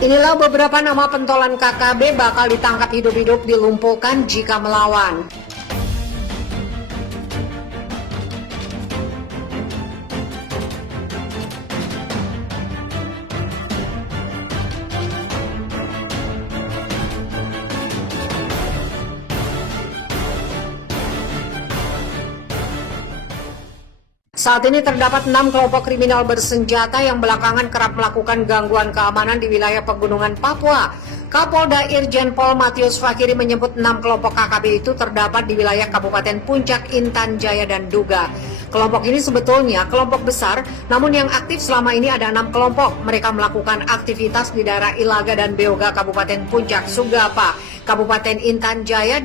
Inilah beberapa nama pentolan KKB bakal ditangkap hidup-hidup dilumpuhkan jika melawan. Saat ini terdapat 6 kelompok kriminal bersenjata yang belakangan kerap melakukan gangguan keamanan di wilayah pegunungan Papua. Kapolda Irjen Pol Matius Fakhiri menyebut 6 kelompok KKB itu terdapat di wilayah Kabupaten Puncak, Intan Jaya, dan Duga. Kelompok ini sebetulnya kelompok besar, namun yang aktif selama ini ada 6 kelompok. Mereka melakukan aktivitas di daerah Ilaga dan Beoga, Kabupaten Puncak, Sugapa, Kabupaten Intan Jaya,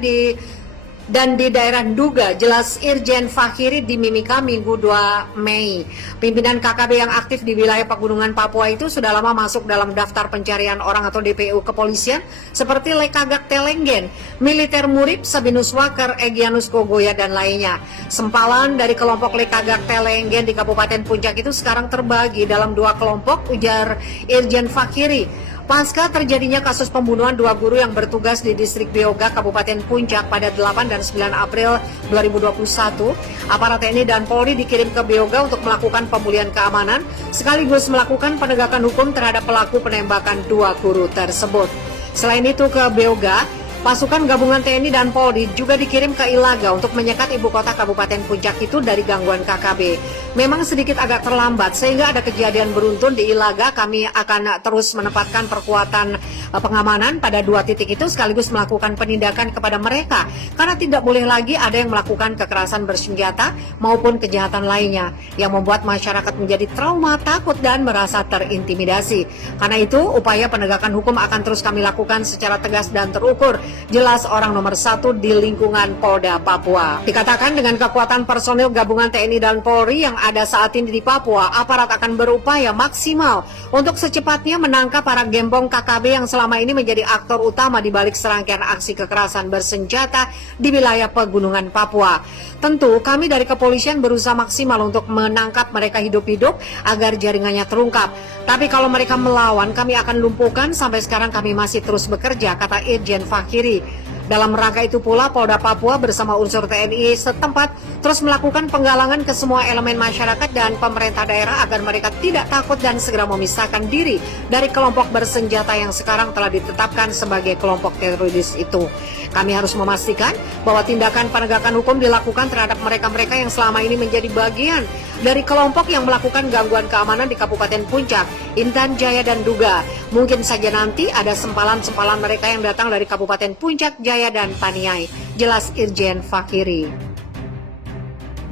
dan di daerah Duga, jelas Irjen Fakhiri di Mimika Minggu 2 Mei. Pimpinan KKB yang aktif di wilayah pegunungan Papua itu sudah lama masuk dalam daftar pencarian orang atau DPO kepolisian seperti Lekagak Telenggen, Militer Murib, Sabinus Waker, Egyanus Kogoya, dan lainnya. Sempalan dari kelompok Lekagak Telenggen di Kabupaten Puncak itu sekarang terbagi dalam 2 kelompok, ujar Irjen Fakhiri. Pasca terjadinya kasus pembunuhan 2 guru yang bertugas di distrik Beoga, Kabupaten Puncak pada 8 dan 9 April 2021, aparat TNI dan Polri dikirim ke Beoga untuk melakukan pemulihan keamanan, sekaligus melakukan penegakan hukum terhadap pelaku penembakan 2 guru tersebut. Selain itu ke Beoga, pasukan gabungan TNI dan Polri juga dikirim ke Ilaga untuk menyekat ibu kota Kabupaten Puncak itu dari gangguan KKB. Memang sedikit agak terlambat sehingga ada kejadian beruntun di Ilaga. Kami akan terus menempatkan perkuatan pengamanan pada 2 titik itu sekaligus melakukan penindakan kepada mereka karena tidak boleh lagi ada yang melakukan kekerasan bersenjata maupun kejahatan lainnya yang membuat masyarakat menjadi trauma, takut, dan merasa terintimidasi. Karena itu upaya penegakan hukum akan terus kami lakukan secara tegas dan terukur, jelas orang nomor 1 di lingkungan Polda Papua. Dikatakan dengan kekuatan personil gabungan TNI dan Polri yang ada saat ini di Papua, aparat akan berupaya maksimal untuk secepatnya menangkap para gembong KKB yang selama ini menjadi aktor utama di balik serangkaian aksi kekerasan bersenjata di wilayah pegunungan Papua. Tentu kami dari kepolisian berusaha maksimal untuk menangkap mereka hidup-hidup agar jaringannya terungkap. Tapi kalau mereka melawan, kami akan lumpuhkan. Sampai sekarang kami masih terus bekerja, kata Irjen Fakhiri. Dalam rangka itu pula, Polda Papua bersama unsur TNI setempat terus melakukan penggalangan ke semua elemen masyarakat dan pemerintah daerah agar mereka tidak takut dan segera memisahkan diri dari kelompok bersenjata yang sekarang telah ditetapkan sebagai kelompok teroris itu. Kami harus memastikan bahwa tindakan penegakan hukum dilakukan terhadap mereka-mereka yang selama ini menjadi bagian dari kelompok yang melakukan gangguan keamanan di Kabupaten Puncak, Intan Jaya, dan Duga. Mungkin saja nanti ada sempalan-sempalan mereka yang datang dari Kabupaten Puncak, Jaya, dan Paniai, jelas Irjen Fakhiri.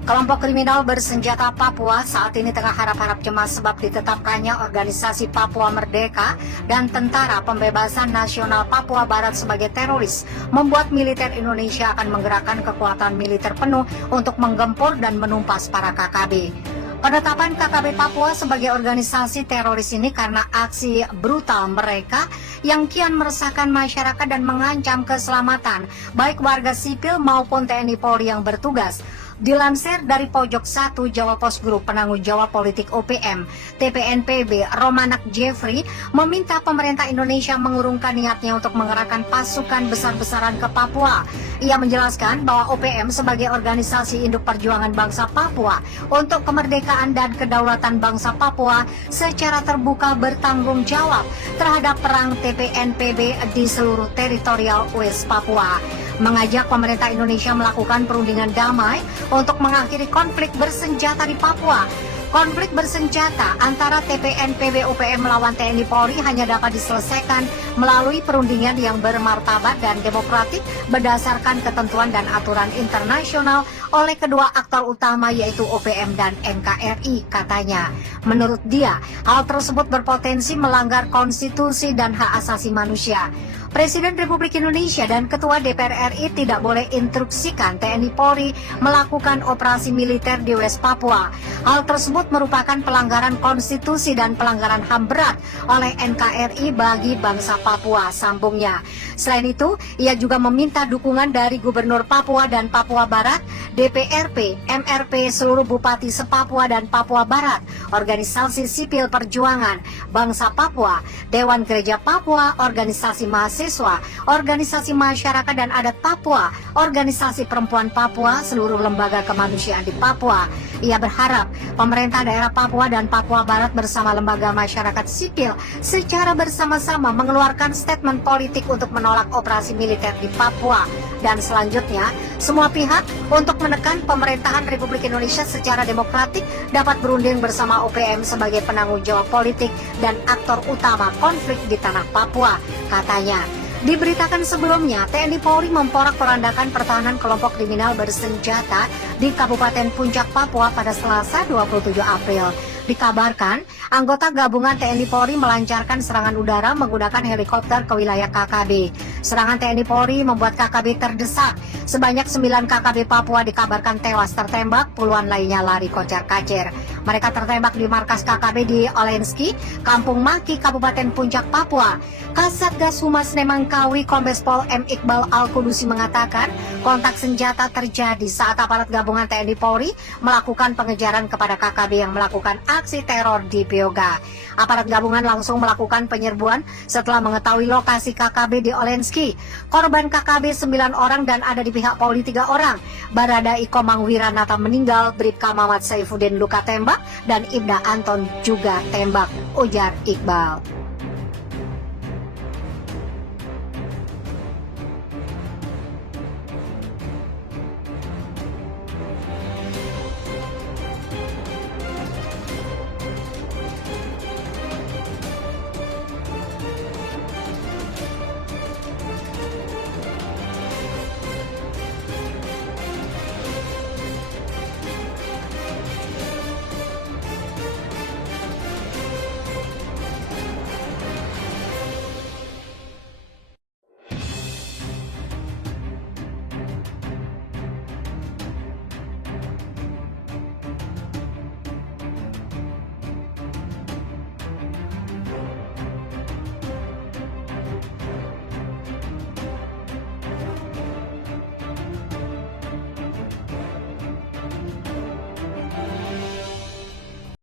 Kelompok kriminal bersenjata Papua saat ini tengah harap-harap cemas sebab ditetapkannya organisasi Papua Merdeka dan Tentara Pembebasan Nasional Papua Barat sebagai teroris, membuat militer Indonesia akan menggerakkan kekuatan militer penuh untuk menggempur dan menumpas para KKB. Penetapan KKB Papua sebagai organisasi teroris ini karena aksi brutal mereka yang kian meresahkan masyarakat dan mengancam keselamatan baik warga sipil maupun TNI Polri yang bertugas. Dilansir dari Pojok 1 Jawa Pos Group, penanggung jawab politik OPM TPNPB Romanak Jeffrey meminta pemerintah Indonesia mengurungkan niatnya untuk mengerahkan pasukan besar-besaran ke Papua. Ia menjelaskan bahwa OPM sebagai organisasi induk perjuangan bangsa Papua untuk kemerdekaan dan kedaulatan bangsa Papua secara terbuka bertanggung jawab terhadap perang TPNPB di seluruh teritorial West Papua. Mengajak pemerintah Indonesia melakukan perundingan damai untuk mengakhiri konflik bersenjata di Papua. Konflik bersenjata antara TPNPB UPM melawan TNI Polri hanya dapat diselesaikan melalui perundingan yang bermartabat dan demokratik berdasarkan ketentuan dan aturan internasional oleh kedua aktor utama yaitu OPM dan NKRI, katanya. Menurut dia, hal tersebut berpotensi melanggar konstitusi dan hak asasi manusia. Presiden Republik Indonesia dan Ketua DPR RI tidak boleh instruksikan TNI Polri melakukan operasi militer di West Papua. Hal tersebut merupakan pelanggaran konstitusi dan pelanggaran HAM berat oleh NKRI bagi bangsa Papua, sambungnya. Selain itu, ia juga meminta dukungan dari Gubernur Papua dan Papua Barat, DPRP, MRP, seluruh Bupati se-Papua dan Papua Barat, organisasi sipil perjuangan, bangsa Papua, Dewan Gereja Papua, organisasi mahasiswa, organisasi masyarakat dan adat Papua, organisasi perempuan Papua, seluruh lembaga kemanusiaan di Papua. Ia berharap pemerintah daerah Papua dan Papua Barat bersama lembaga masyarakat sipil secara bersama-sama mengeluarkan statement politik untuk menolak operasi militer di Papua. Dan selanjutnya, semua pihak untuk menekan pemerintahan Republik Indonesia secara demokratik dapat berunding bersama OPM sebagai penanggung jawab politik dan aktor utama konflik di tanah Papua, katanya. Diberitakan sebelumnya, TNI Polri memporak-porandakan pertahanan kelompok kriminal bersenjata di Kabupaten Puncak, Papua pada Selasa 27 April. Dikabarkan, anggota gabungan TNI Polri melancarkan serangan udara menggunakan helikopter ke wilayah KKB. Serangan TNI Polri membuat KKB terdesak. Sebanyak 9 KKB Papua dikabarkan tewas tertembak, puluhan lainnya lari kocar-kacir. Mereka tertembak di markas KKB di Olenski, Kampung Maki, Kabupaten Puncak, Papua. Kasatgas Humas Nemangkawi Kombes Pol M. Iqbal Al-Kudusi mengatakan kontak senjata terjadi saat aparat gabungan TNI Polri melakukan pengejaran kepada KKB yang melakukan aksi teror di Bioga. Aparat gabungan langsung melakukan penyerbuan setelah mengetahui lokasi KKB di Olenski. Korban KKB 9 orang dan ada di pihak Polri 3 orang. Barada Iko Mangwiranata meninggal, Bribka Mamat Saifuddin luka tembak, dan Ibda Anton juga tembak, ujar Iqbal.